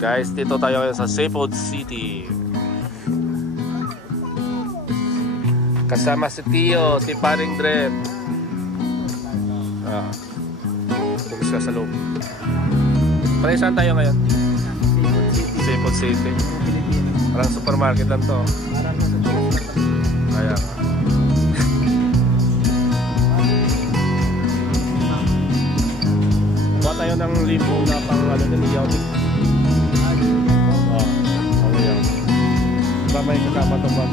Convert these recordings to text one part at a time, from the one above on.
Guys, dito tayo ngayon sa Seafood City. Kasama si Tio, si Paring Drep. Tugos ka sa loob. Pare, saan tayo ngayon? Seafood City. Parang supermarket lang to. Kaya nga. Kuha tayo ng limbo na pang ano din, iyaw din. Ang iyaw. Ba may kasama ito ba?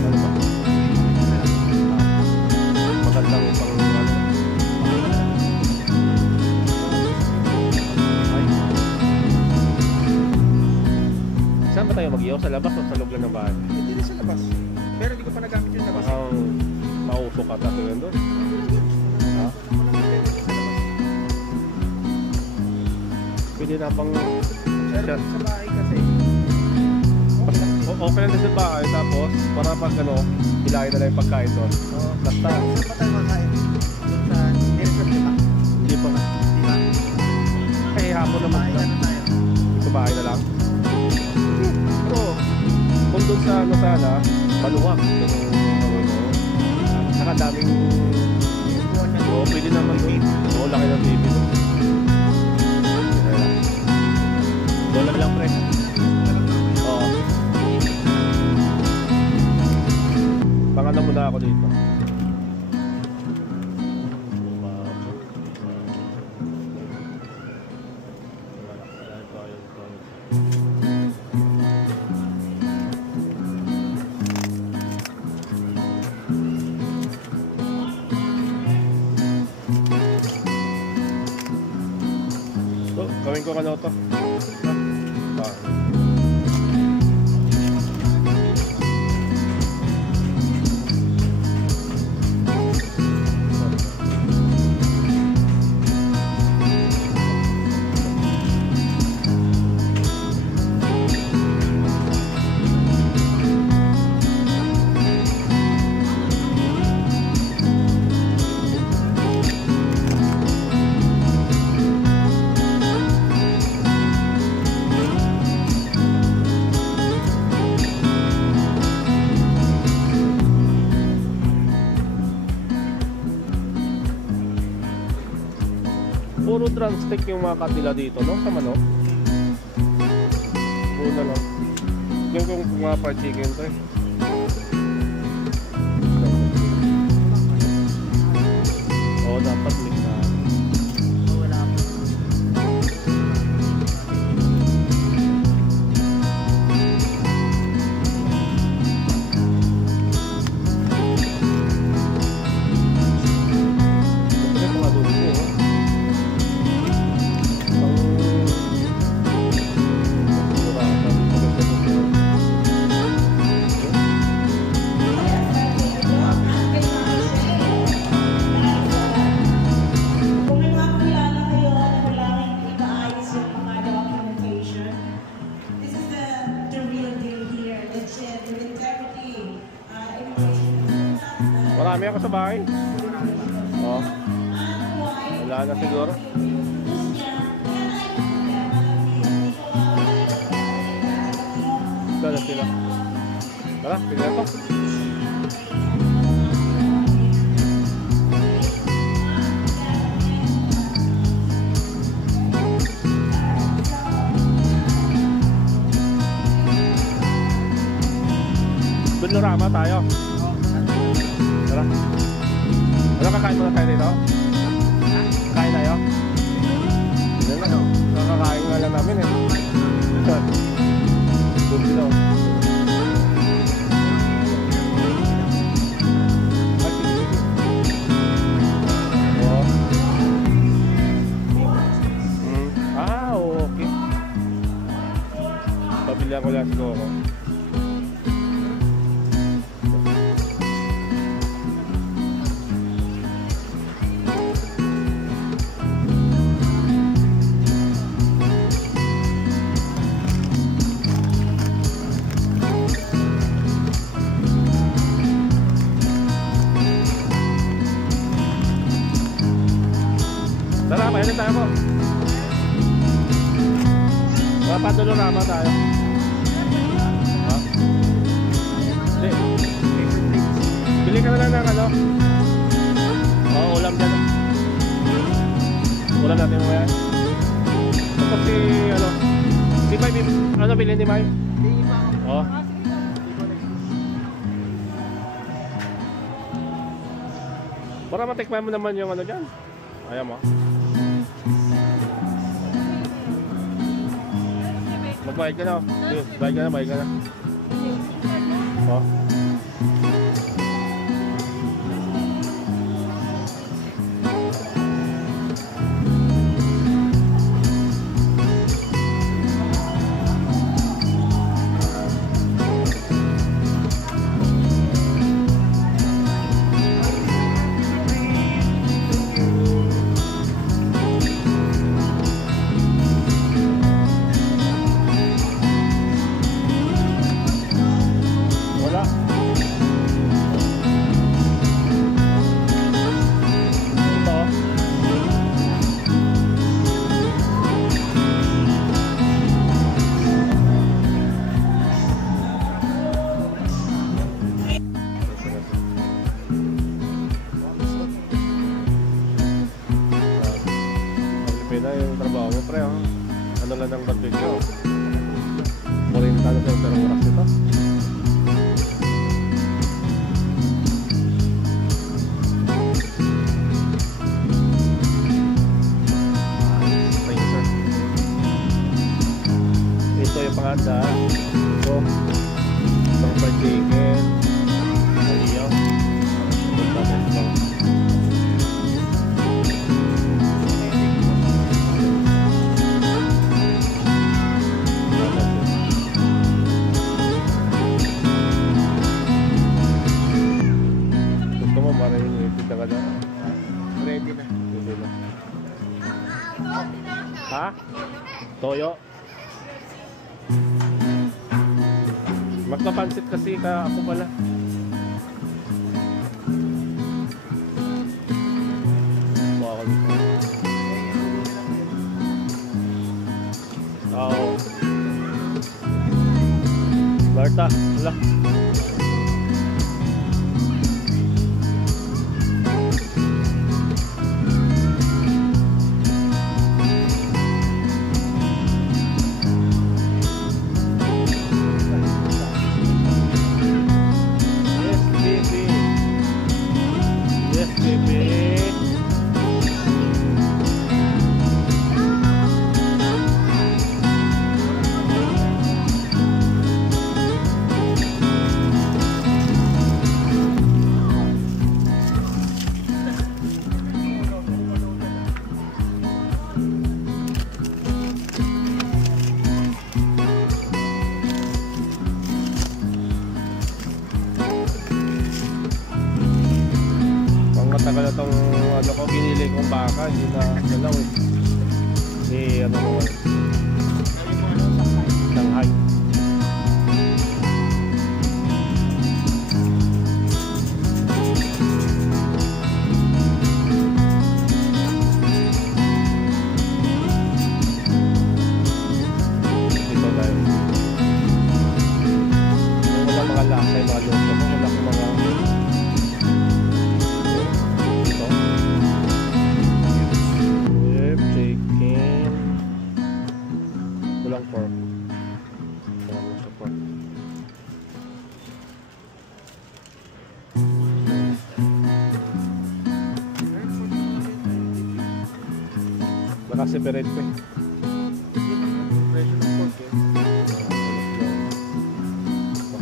Ano ba? Magandang pang ano. Saan ba tayo mag-iyaw? Sa labas o sa loob lang ng bahay? Hindi sa labas. Pero hindi ko pa nagamit yung labas. Parang mausok ka tayo yun doon. Ha? Pwede na bang... Pero sa bahay kasi. Okay lang sa bahay, tapos para pag ano, hilahin na lang yung pagkain doon. Basta. Saan pa tayo makain? Doon sa resort, di ba? Hindi pa. Di ba? Kaya hapon naman Bahay na. na tayo. Sa bahay na lang. Pero kung doon sa ano sana, maluwag. Saka daming... Oo, pwede naman doon. Oo, laki ng TV doon. Dollar lang pre. Oo. Pangano muna ako dito. So, gawin ko ano to. Puro drumstick yung mga katila dito, no? Sa manok. Puro na lang. Yung kung mga fried chicken to eh. Oo, dapat mix na. Wala pa. Ito yung mga dulo ko, oh. Marami ako sa bahay. Oh. Wala na siguro. Saan na sila? Tara, tignan ko. Bunurama tayo. Tara. Ano kakain muna tayo dito? Kain tayo? Hindi na, no? Nakakain nga lang namin eh. Doon sila. Oh. Okay. Pabilihan ko lang siguro. Tara, pailan tayo po. Papanorama tayo. Ha? Hindi. Bili ka na lang ng ano? Oo, ulam dyan. Ulam natin mo yan. Tapos si, ano? Si May, ano bilhin ni May? Oo. Para matikman mo naman yung ano dyan. Ayaw mo. Magbayad ka na. Bayad ka na, bayad ka na. Oh. Na yung trabaho mo, pre, oh. Ano lang ang budget nyo? 40 na sa per oras ito. Thank you, sir. Ito yung panganda. Ito itong fried chicken. Aliyaw. Ito ito. Ready na. Ha? Toyo? Magpapansit kasi ka ako pala. Wow. Oo. Marta, wala. Matagal na itong ano ko, ginili kong baka, hindi na galaw eh. Ano ko, Shanghai. Dito tayo. Wala mga lakay, mga loto mo, wala kong mga chicken, tulang pork, naka-separate pa eh. Presyo ng pork eh.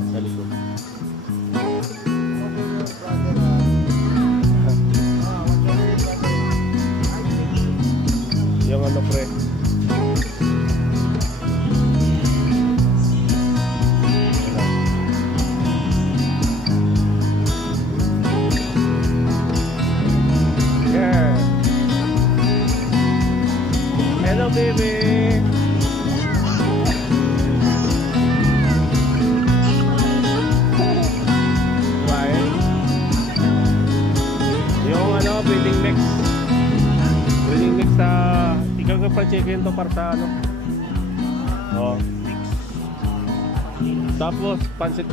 Sa likod. Yung ano, pre, yeah. Hello baby. Right. Yung ano, breeding mix sa ikaw ka pa-check-in to para sa ano. Oh. Tapos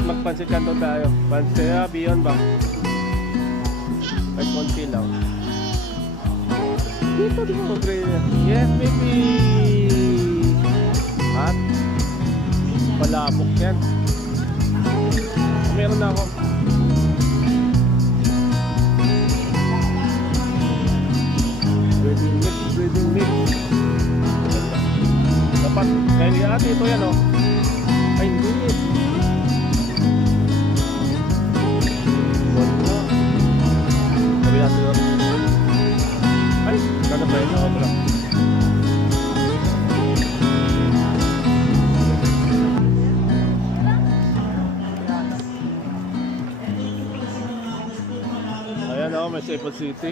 magpansit kanto tayo. Pansit beyond ba? Ay konti lang. Dito ko green. Yes baby. At palabok yan. Meron na ako. Breading mix. Dapat kaya ate ito yan oh. Ay hindi. Wala. Sabi natin yun. Ay, ganda pa yun. Ako lang. Ayan o, may Seafood City.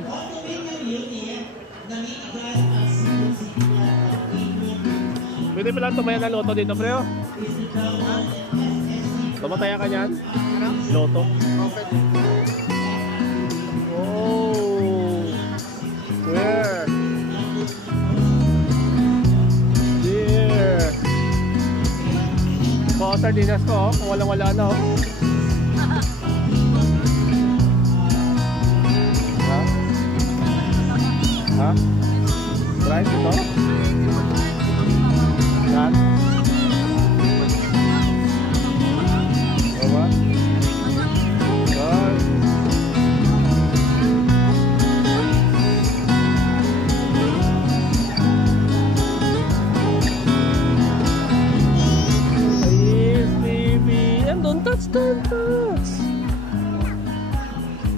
Pwede pa lang tumayan ng loto dito, pre? Tumataya ka niyan? Ano? Loto? Open. Oh! Where? Here! Baka sardinas ko, oh. Kung walang-wala na, oh. Ha? Ha? Price ito? Yan? Diba? Ay! Yes, baby! And don't touch, don't touch!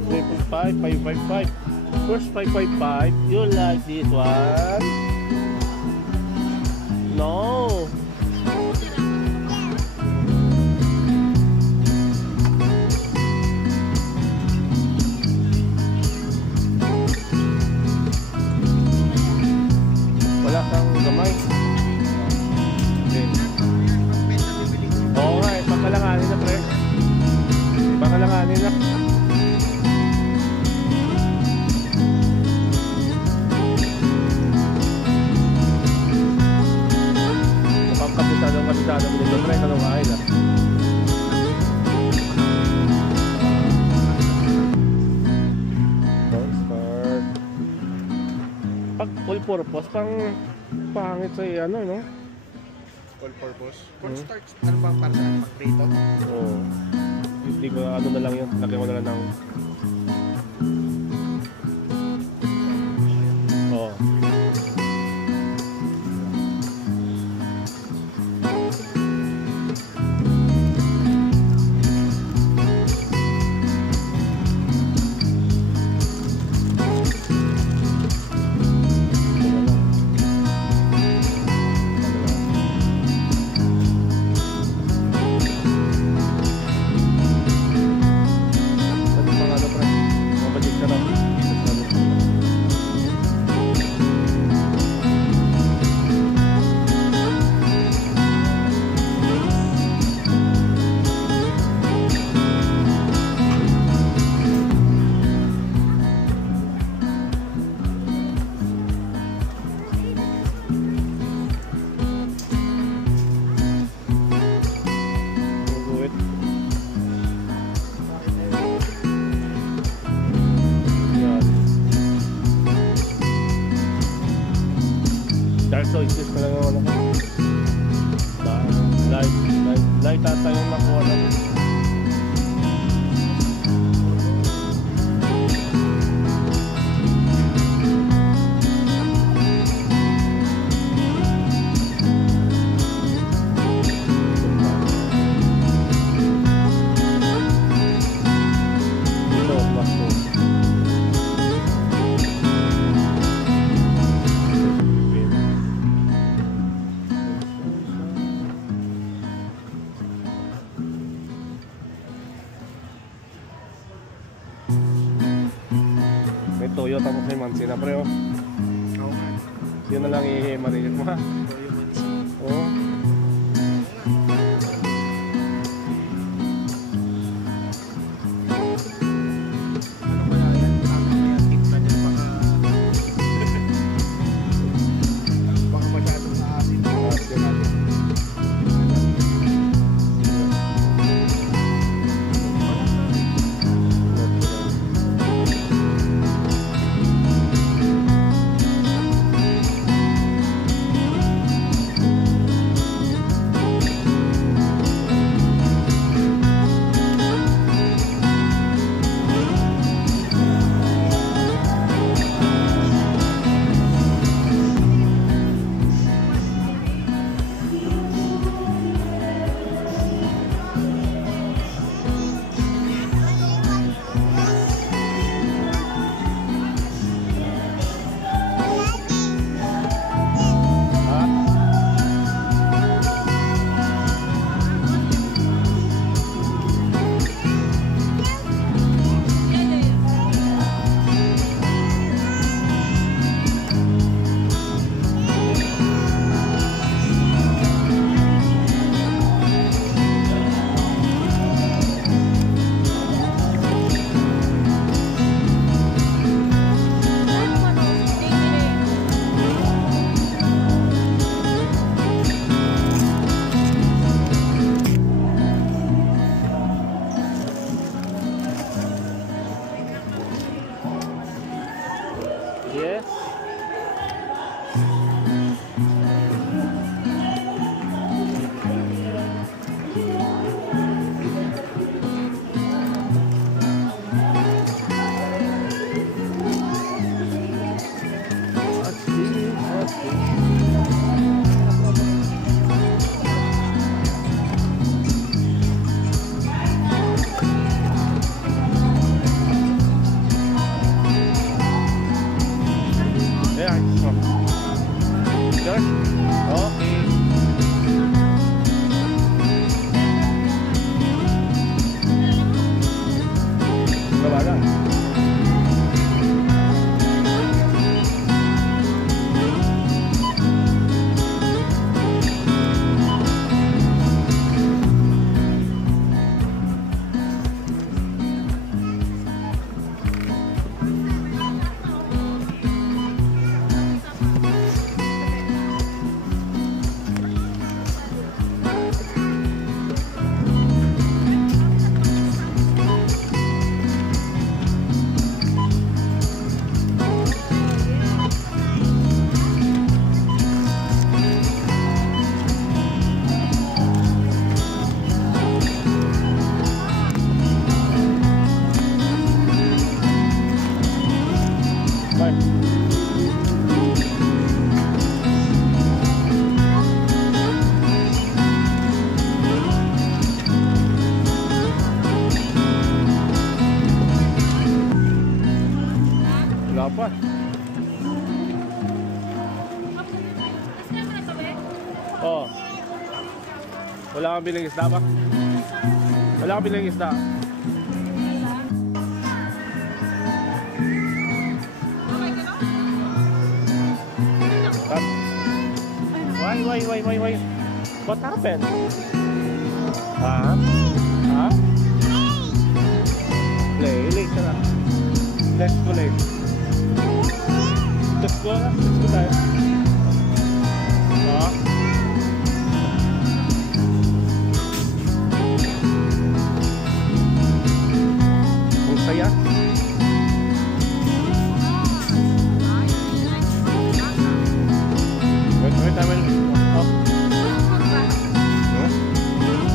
3.5, 555. First 555. You like this one? No. Wala kang gamay. Okay. Oo nga eh, pangkalanganin na pre. Pangkalanganin na. Kapisadong mo dito pre, tanong kain ah. Cornstarch. Pag all purpose, pangit sa ano, no? All purpose. Cornstarch. Ano ba para sa pag-prito? Oo. Hindi ko, ano na lang yun. Lagyan ko na lang ng... Oo. Dark choices ko lang naman ako. Light ata yung nakuha lang. Ito, mushroom. May toyo tapos may mansi na pre oh. Oo nga. Yun na lang i-marinate mo ha. Toyo mansi. Oo. Ano kaya yan? Tama kaya tikman niya baka... Ayan, George? Okay. Gawagan. Wala pa. Oh. Wala kang bilang isda ba? Wala kang bilang isda. Why? What happened? Ha? Play, late ka na. Let's go late. Let's go tayo. Ang saya. Wait, I will. Oh. Huh? Wait.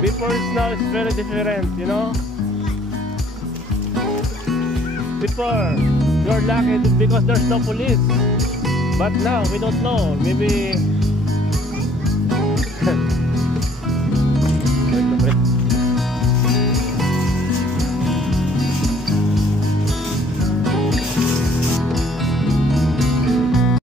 Before now it's very different, you know. Before you're lucky because there's no police, but now we don't know. Maybe